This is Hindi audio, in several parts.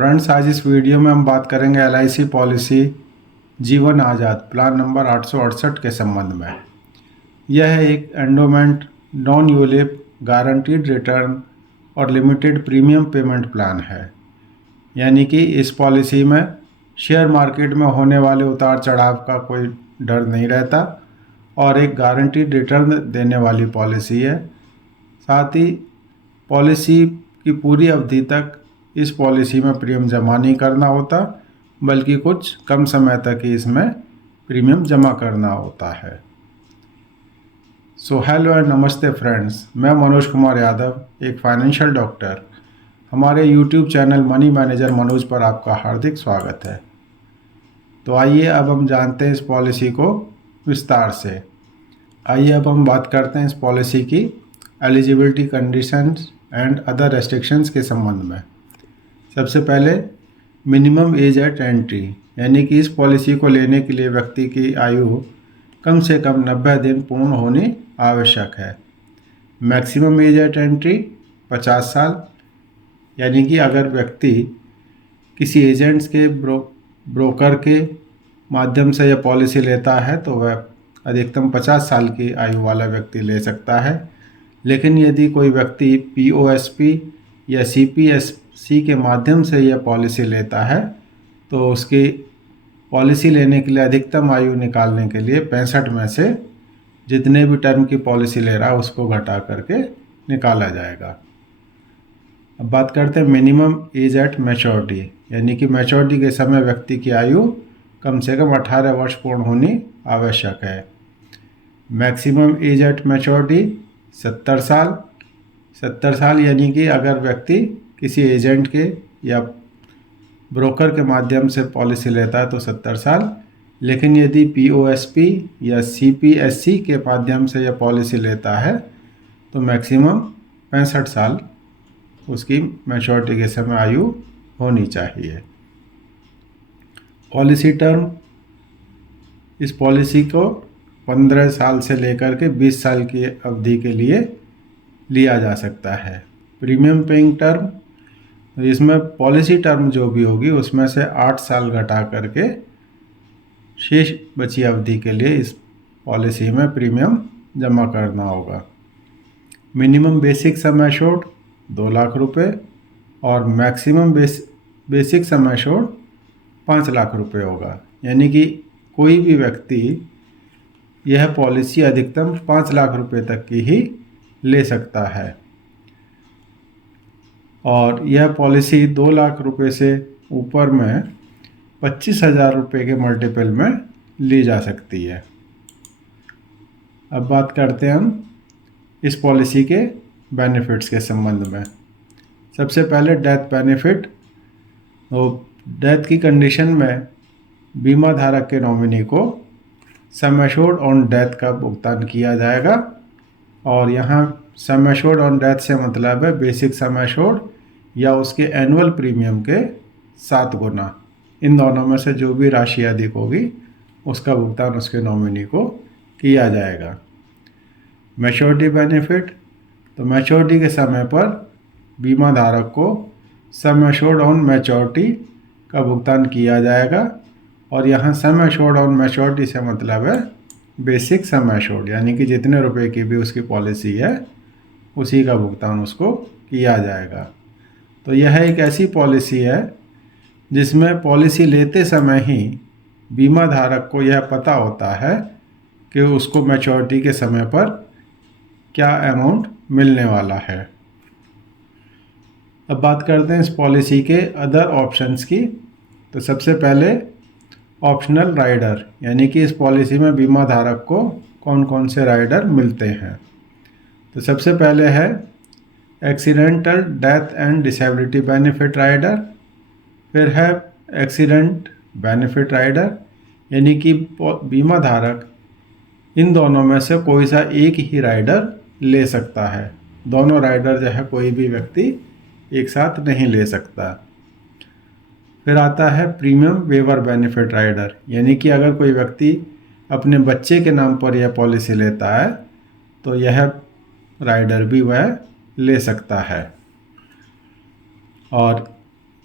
फ्रेंड्स, आज इस वीडियो में हम बात करेंगे LIC पॉलिसी जीवन आज़ाद प्लान नंबर 868 के संबंध में। यह एक endowment non ULIP guaranteed return और लिमिटेड प्रीमियम पेमेंट प्लान है। यानी कि इस पॉलिसी में शेयर मार्केट में होने वाले उतार चढ़ाव का कोई डर नहीं रहता और एक गारंटीड रिटर्न देने वाली पॉलिसी है। साथ ही पॉलिसी की पूरी अवधि तक इस पॉलिसी में प्रीमियम जमा नहीं करना होता, बल्कि कुछ कम समय तक ही इसमें प्रीमियम जमा करना होता है। सो हेलो एंड नमस्ते फ्रेंड्स, मैं मनोज कुमार यादव, एक फाइनेंशियल डॉक्टर। हमारे YouTube channel money manager Manoj पर आपका हार्दिक स्वागत है। तो आइए अब हम जानते हैं इस पॉलिसी को विस्तार से। आइए अब हम बात करते हैं इस पॉलिसी की eligibility conditions and other restrictions के संबंध में। सबसे पहले मिनिमम एज एट एंट्री, यानी कि इस पॉलिसी को लेने के लिए व्यक्ति की आयु कम से कम 90 दिन पूर्ण होनी आवश्यक है। मैक्सिमम एज एट एंट्री 50 साल, यानी कि अगर व्यक्ति किसी एजेंट्स के ब्रोकर के माध्यम से यह पॉलिसी लेता है तो वह अधिकतम 50 साल की आयु वाला व्यक्ति ले सकता है। लेकिन यदि कोई व्यक्ति POSP या CPSC के माध्यम से यह पॉलिसी लेता है तो उसकी पॉलिसी लेने के लिए अधिकतम आयु निकालने के लिए 65 में से जितने भी टर्म की पॉलिसी ले रहा है उसको घटा करके निकाला जाएगा। अब बात करते हैं मिनिमम एज एट मैच्योरिटी, यानी कि मैच्योरिटी के समय व्यक्ति की आयु कम से कम 18 वर्ष पूर्ण होनी आवश्यक है। मैक्सिमम एज एट मैच्योरिटी 70 साल। 70 साल यानी कि अगर व्यक्ति किसी एजेंट के या ब्रोकर के माध्यम से पॉलिसी लेता है तो 70 साल। लेकिन यदि POSP या CPSC के माध्यम से यह पॉलिसी लेता है तो मैक्सिमम 65 साल उसकी मैच्योरिटी के समय आयु होनी चाहिए। पॉलिसी टर्म, इस पॉलिसी को 15 साल से लेकर के 20 साल की अवधि के लिए लिया जा सकता है। प्रीमियम पेइंग टर्म, इसमें पॉलिसी टर्म जो भी होगी उसमें से 8 साल घटा करके शेष बची अवधि के लिए इस पॉलिसी में प्रीमियम जमा करना होगा। Minimum basic sum assured 2 lakh रुपए और maximum basic sum assured 5 lakh रुपए होगा। यानी कि कोई भी व्यक्ति यह पॉलिसी अधिकतम 5 लाख रुपए तक की ही ले सकता है और यह पॉलिसी 2 लाख रुपए से ऊपर में 25,000 रुपये के मल्टीपल में ली जा सकती है। अब बात करते हैं हम इस पॉलिसी के बेनिफिट्स के संबंध में। सबसे पहले डेथ बेनिफिट। तो डेथ की कंडीशन में बीमा धारक के नॉमिनी को सम एश्योर्ड ऑन डेथ का भुगतान किया जाएगा और यहाँ सम एश्योर्ड ऑन डेथ से मतलब है बेसिक सम एश्योर्ड या उसके एनुअल प्रीमियम के 7 गुना। इन दोनों में से जो भी राशि अधिक होगी उसका भुगतान उसके नॉमिनी को किया जाएगा। मैच्योरिटी बेनिफिट, तो मैच्योरिटी के समय पर बीमा धारक को सम एश्योर्ड ऑन मैच्योरिटी का भुगतान किया जाएगा और यहाँ सम एश्योर्ड ऑन मैच्योरिटी से मतलब है बेसिक सम एश्योर्ड, यानी कि जितने रुपए की भी उसकी पॉलिसी है उसी का भुगतान उसको किया जाएगा। तो यह एक ऐसी पॉलिसी है जिसमें पॉलिसी लेते समय ही बीमा धारक को यह पता होता है कि उसको मैच्योरिटी के समय पर क्या अमाउंट मिलने वाला है। अब बात करते हैं इस पॉलिसी के अदर ऑप्शंस की। तो सबसे पहले ऑप्शनल राइडर, यानी कि इस पॉलिसी में बीमा धारक को कौन कौन से राइडर मिलते हैं। तो सबसे पहले है accidental death and disability benefit rider, फिर है एक्सीडेंट बेनिफिट राइडर, यानी कि बीमा धारक इन दोनों में से कोई सा एक ही राइडर ले सकता है। दोनों राइडर जो है कोई भी व्यक्ति एक साथ नहीं ले सकता। फिर आता है प्रीमियम वेवर बेनिफिट राइडर, यानी कि अगर कोई व्यक्ति अपने बच्चे के नाम पर यह पॉलिसी लेता है तो यह राइडर भी वह ले सकता है। और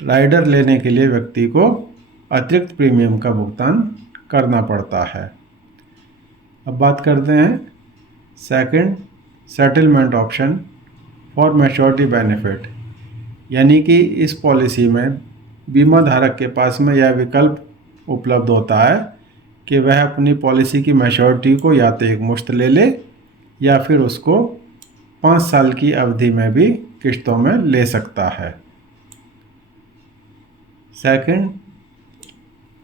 राइडर लेने के लिए व्यक्ति को अतिरिक्त प्रीमियम का भुगतान करना पड़ता है। अब बात करते हैं second, settlement option for maturity benefit, यानी कि इस पॉलिसी में बीमा धारक के पास में यह विकल्प उपलब्ध होता है कि वह अपनी पॉलिसी की मैच्योरिटी को या तो एक मुश्त ले ले या फिर उसको 5 साल की अवधि में भी किस्तों में ले सकता है। Second,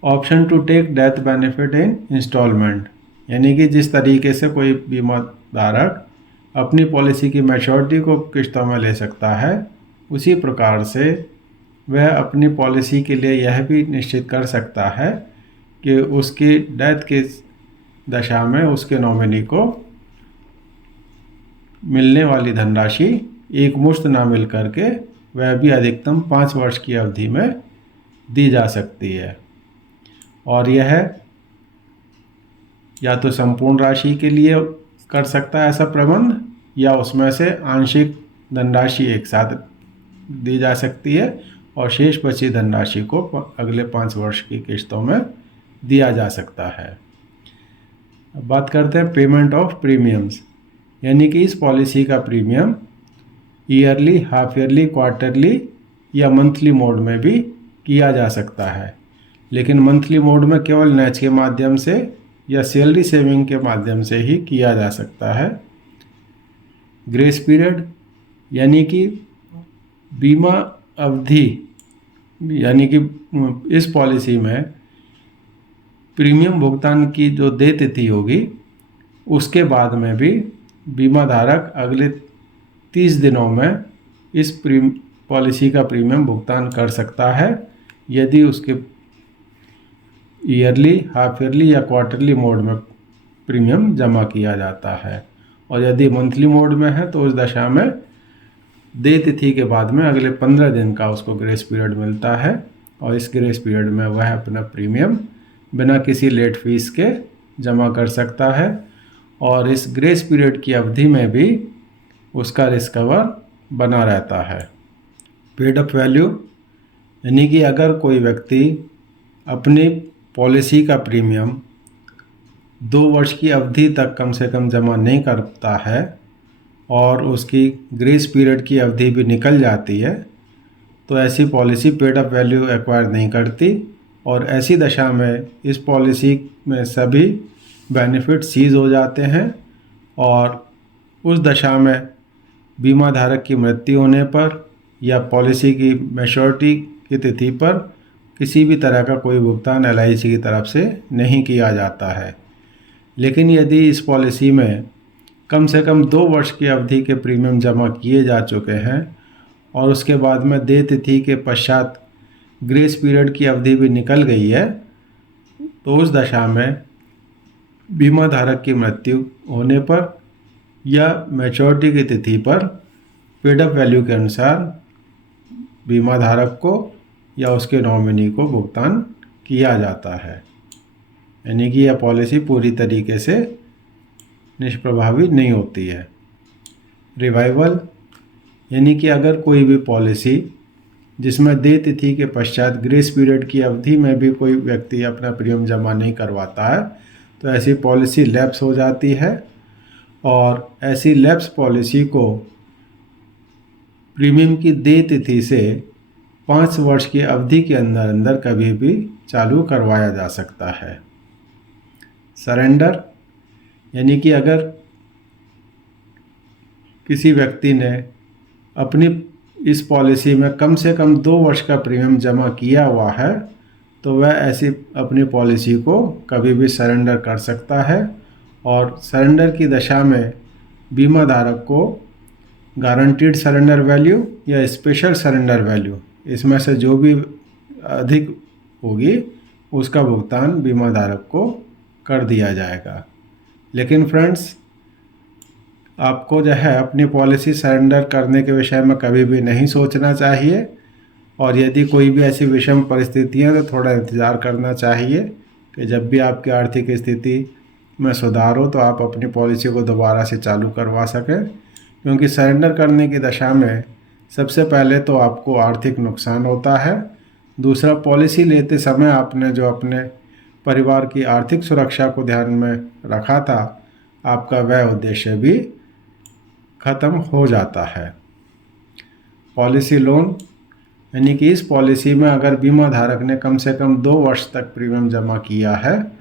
option to take death benefit in instalment, यानी कि जिस तरीके से कोई बीमा धारक अपनी पॉलिसी की मैच्योरिटी को किस्तों में ले सकता है, उसी प्रकार से वह अपनी पॉलिसी के लिए यह भी निश्चित कर सकता है कि उसकी डेथ की दशा में उसके नॉमिनी को मिलने वाली धनराशि एक मुश्त ना मिल करके वह भी अधिकतम 5 वर्ष की अवधि में दी जा सकती है, और यह या तो संपूर्ण राशि के लिए कर सकता है ऐसा प्रबंध, या उसमें से आंशिक धनराशि एक साथ दी जा सकती है और शेष बची धनराशि को अगले 5 वर्ष की किस्तों में दिया जा सकता है। अब बात करते हैं पेमेंट ऑफ प्रीमियम्स, यानी कि इस पॉलिसी का premium yearly, half yearly, quarterly या मंथली मोड में भी किया जा सकता है, लेकिन मंथली मोड में केवल नैच के माध्यम से या सैलरी सेविंग के माध्यम से ही किया जा सकता है। ग्रेस पीरियड, यानी कि बीमा अवधि, यानी कि इस पॉलिसी में प्रीमियम भुगतान की जो देय तिथि होगी उसके बाद में भी बीमा धारक अगले 30 दिनों में इस पॉलिसी का प्रीमियम भुगतान कर सकता है, यदि उसके ईयरली, हाफ ईयरली या क्वार्टरली मोड में प्रीमियम जमा किया जाता है, और यदि मंथली मोड में है तो उस दशा में देय तिथि के बाद में अगले 15 दिन का उसको ग्रेस पीरियड मिलता है, और इस ग्रेस पीरियड में वह अपना प्रीमियम बिना किसी लेट फीस के जमा कर सकता है, और इस ग्रेस पीरियड की अवधि में भी उसका रिस्क कवर बना रहता है। पेड अप वैल्यू, यानी कि अगर कोई व्यक्ति अपनी पॉलिसी का प्रीमियम 2 वर्ष की अवधि तक कम से कम जमा नहीं करता है और उसकी ग्रेस पीरियड की अवधि भी निकल जाती है, तो ऐसी policy paid up value acquire नहीं करती, और ऐसी दशा में इस पॉलिसी में सभी बेनिफिट सीज हो जाते हैं, और उस दशा में बीमा धारक की मृत्यु होने पर या पॉलिसी की मैच्योरिटी की तिथि पर किसी भी तरह का कोई भुगतान LIC की तरफ से नहीं किया जाता है। लेकिन यदि इस पॉलिसी में कम से कम 2 वर्ष की अवधि के प्रीमियम जमा किए जा चुके हैं और उसके बाद में देय तिथि के पश्चात ग्रेस पीरियड की अवधि भी निकल गई है, तो उस दशा में बीमा धारक की मृत्यु होने पर या मैच्योरिटी की तिथि पर पेड अप वैल्यू के अनुसार बीमा धारक को या उसके नॉमिनी को भुगतान किया जाता है, यानी कि यह पॉलिसी पूरी तरीके से निष्प्रभावी नहीं होती है। रिवाइवल, यानी कि अगर कोई भी पॉलिसी जिसमें देय तिथि के पश्चात ग्रेस पीरियड की अवधि में भी कोई व्यक्ति अपना प्रीमियम जमा नहीं करवाता है, तो ऐसी पॉलिसी लैप्स हो जाती है, और ऐसी लैप्स पॉलिसी को प्रीमियम की देय तिथि से 5 वर्ष की अवधि के अंदर अंदर कभी भी चालू करवाया जा सकता है। सरेंडर, यानी कि अगर किसी व्यक्ति ने अपनी इस पॉलिसी में कम से कम 2 वर्ष का प्रीमियम जमा किया हुआ है, तो वह ऐसी अपनी पॉलिसी को कभी भी सरेंडर कर सकता है, और सरेंडर की दशा में बीमा धारक को गारंटीड सरेंडर वैल्यू या स्पेशल सरेंडर वैल्यू, इसमें से जो भी अधिक होगी उसका भुगतान बीमा धारक को कर दिया जाएगा। लेकिन फ्रेंड्स, आपको जो है अपनी पॉलिसी सरेंडर करने के विषय में कभी भी नहीं सोचना चाहिए, और यदि कोई भी ऐसी विषम परिस्थितियाँ तो थोड़ा इंतज़ार करना चाहिए कि जब भी आपकी आर्थिक स्थिति में सुधार हो तो आप अपनी पॉलिसी को दोबारा से चालू करवा सकें, क्योंकि सरेंडर करने की दशा में सबसे पहले तो आपको आर्थिक नुकसान होता है। दूसरा, पॉलिसी लेते समय आपने जो अपने परिवार की आर्थिक सुरक्षा को ध्यान में रखा था, आपका वह उद्देश्य भी खत्म हो जाता है। पॉलिसी लोन यानी कि इस पॉलिसी में अगर बीमा धारक ने कम से कम 2 वर्ष तक प्रीमियम जमा किया है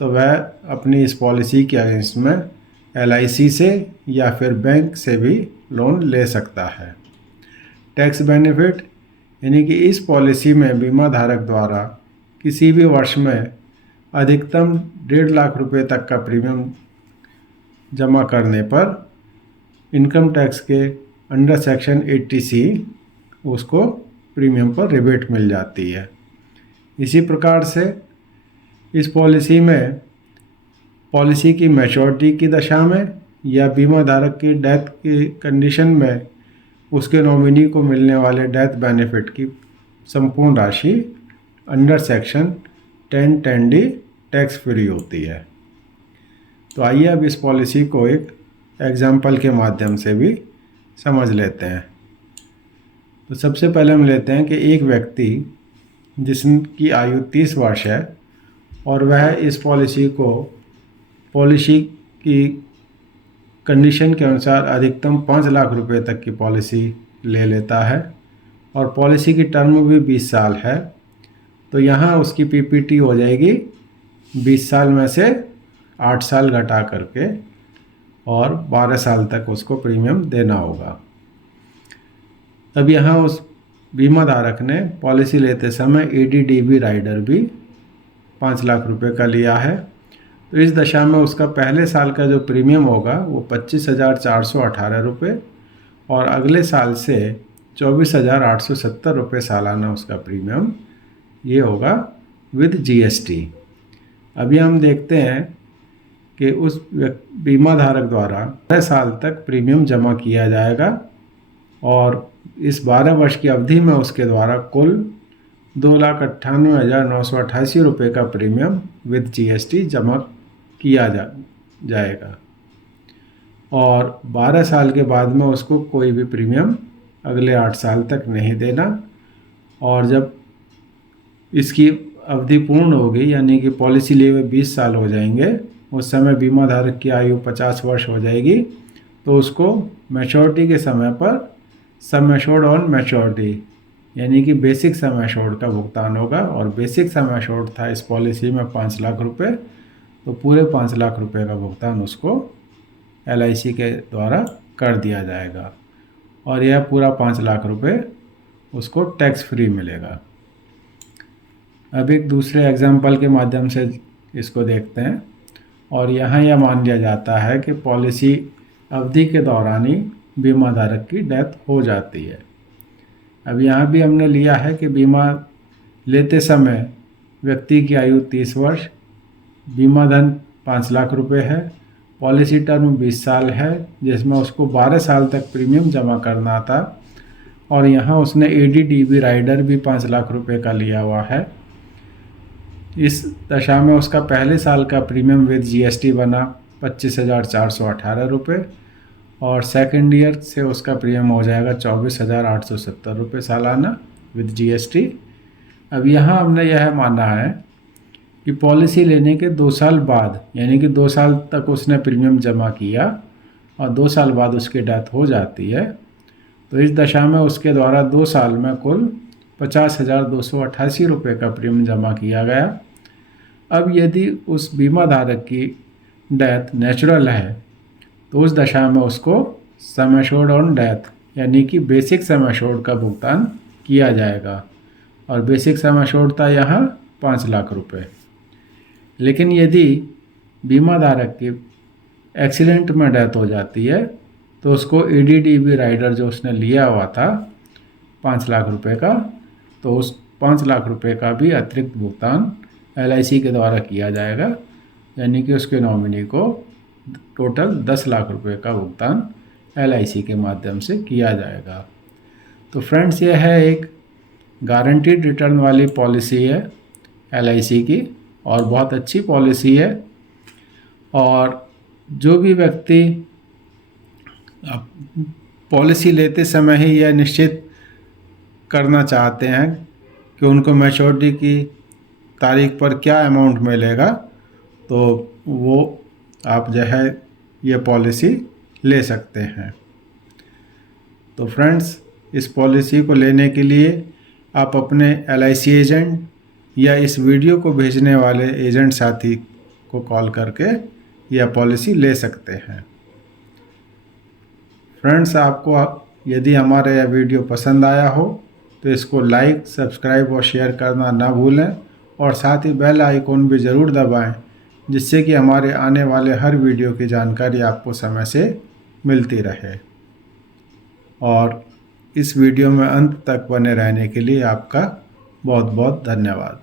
तो वह अपनी इस पॉलिसी के अगेंस्ट में LIC से या फिर बैंक से भी लोन ले सकता है। टैक्स बेनिफिट यानी कि इस पॉलिसी में बीमा धारक द्वारा किसी भी वर्ष में अधिकतम 1.5 लाख रुपए तक का प्रीमियम जमा करने पर इनकम टैक्स के अंडर सेक्शन 80C उसको प्रीमियम पर रिबेट मिल जाती है। इसी प्रकार से इस पॉलिसी में पॉलिसी की मैच्योरिटी की दशा में या बीमा धारक की डेथ की कंडीशन में उसके नॉमिनी को मिलने वाले डेथ बेनिफिट की संपूर्ण राशि under section 10(10)(d) tax free होती है। तो आइए अब इस पॉलिसी को एक एग्जाम्पल के माध्यम से भी समझ लेते हैं। तो सबसे पहले हम लेते हैं कि एक व्यक्ति जिसकी आयु 30 वर्ष है और वह इस पॉलिसी की कंडीशन के अनुसार अधिकतम 5 लाख रुपए तक की पॉलिसी ले लेता है और पॉलिसी की टर्म भी 20 साल है। तो यहाँ उसकी PPT हो जाएगी 20 साल में से 8 साल घटा करके और 12 साल तक उसको प्रीमियम देना होगा। अब यहाँ उस बीमा धारक ने पॉलिसी लेते समय ADDB राइडर भी 5 लाख रुपए का लिया है। तो इस दशा में उसका पहले साल का जो प्रीमियम होगा वो 25,418 रुपये और अगले साल से 24,870 रुपये सालाना उसका प्रीमियम ये होगा विद GST। अभी हम देखते हैं कि उस बीमा धारक द्वारा 12 साल तक प्रीमियम जमा किया जाएगा और इस 12 वर्ष की अवधि में उसके द्वारा कुल 2,98,988 रुपये का प्रीमियम विद GST जमा किया जाएगा और 12 साल के बाद में उसको कोई भी प्रीमियम अगले 8 साल तक नहीं देना। और जब इसकी अवधि पूर्ण होगी यानी कि पॉलिसी लिए हुए 20 साल हो जाएंगे, उस समय बीमा धारक की आयु 50 वर्ष हो जाएगी, तो उसको मैच्योरिटी के समय पर सम एश्योर्ड ऑन मैच्योरिटी यानी कि बेसिक सम एश्योर्ड का भुगतान होगा। और बेसिक सम एश्योर्ड था इस पॉलिसी में 5 लाख रुपए, तो पूरे 5 लाख रुपए का भुगतान उसको LIC के द्वारा कर दिया जाएगा और यह पूरा 5 लाख रुपए उसको टैक्स फ्री मिलेगा। अब एक दूसरे एग्जाम्पल के माध्यम से इसको देखते हैं और यहाँ यह मान लिया जाता है कि पॉलिसी अवधि के दौरान ही बीमा धारक की डेथ हो जाती है। अब यहाँ भी हमने लिया है कि बीमा लेते समय व्यक्ति की आयु 30 वर्ष, बीमा धन 5 लाख रुपए है, पॉलिसी टर्म 20 साल है जिसमें उसको 12 साल तक प्रीमियम जमा करना था और यहाँ उसने ADDB राइडर भी 5 लाख रुपए का लिया हुआ है। इस दशा में उसका पहले साल का प्रीमियम विद GST बना 25,418 रुपये और सेकेंड ईयर से उसका प्रीमियम हो जाएगा 24,870 रुपये सालाना विद GST। अब यहाँ हमने यह माना है कि पॉलिसी लेने के 2 साल बाद यानी कि 2 साल तक उसने प्रीमियम जमा किया और 2 साल बाद उसकी डेथ हो जाती है, तो इस दशा में उसके द्वारा 2 साल में कुल 50,288 रुपये का प्रीमियम जमा किया गया। अब यदि उस बीमा धारक की डेथ नेचुरल है तो उस दशा में उसको सम एश्योर्ड ऑन डेथ यानी कि बेसिक सम एश्योर्ड का भुगतान किया जाएगा और बेसिक सम एश्योर्ड था यहाँ 5 लाख रुपए। लेकिन यदि बीमा धारक की एक्सीडेंट में डेथ हो जाती है तो उसको ADDB राइडर जो उसने लिया हुआ था 5 लाख रुपए का, तो उस 5 लाख रुपए का भी अतिरिक्त भुगतान LIC के द्वारा किया जाएगा यानी कि उसके नॉमिनी को टोटल 10 लाख रुपए का भुगतान LIC के माध्यम से किया जाएगा। तो फ्रेंड्स, यह है एक गारंटीड रिटर्न वाली पॉलिसी है LIC की और बहुत अच्छी पॉलिसी है। और जो भी व्यक्ति पॉलिसी लेते समय ही यह निश्चित करना चाहते हैं कि उनको मैच्योरिटी की तारीख पर क्या अमाउंट मिलेगा, तो वो आप जो है ये पॉलिसी ले सकते हैं। तो फ्रेंड्स, इस पॉलिसी को लेने के लिए आप अपने LIC एजेंट या इस वीडियो को भेजने वाले एजेंट साथी को कॉल करके यह पॉलिसी ले सकते हैं। फ्रेंड्स, आपको यदि हमारा यह वीडियो पसंद आया हो तो इसको लाइक, सब्सक्राइब और शेयर करना ना भूलें और साथ ही बेल आइकॉन भी ज़रूर दबाएं, जिससे कि हमारे आने वाले हर वीडियो की जानकारी आपको समय से मिलती रहे। और इस वीडियो में अंत तक बने रहने के लिए आपका बहुत बहुत धन्यवाद।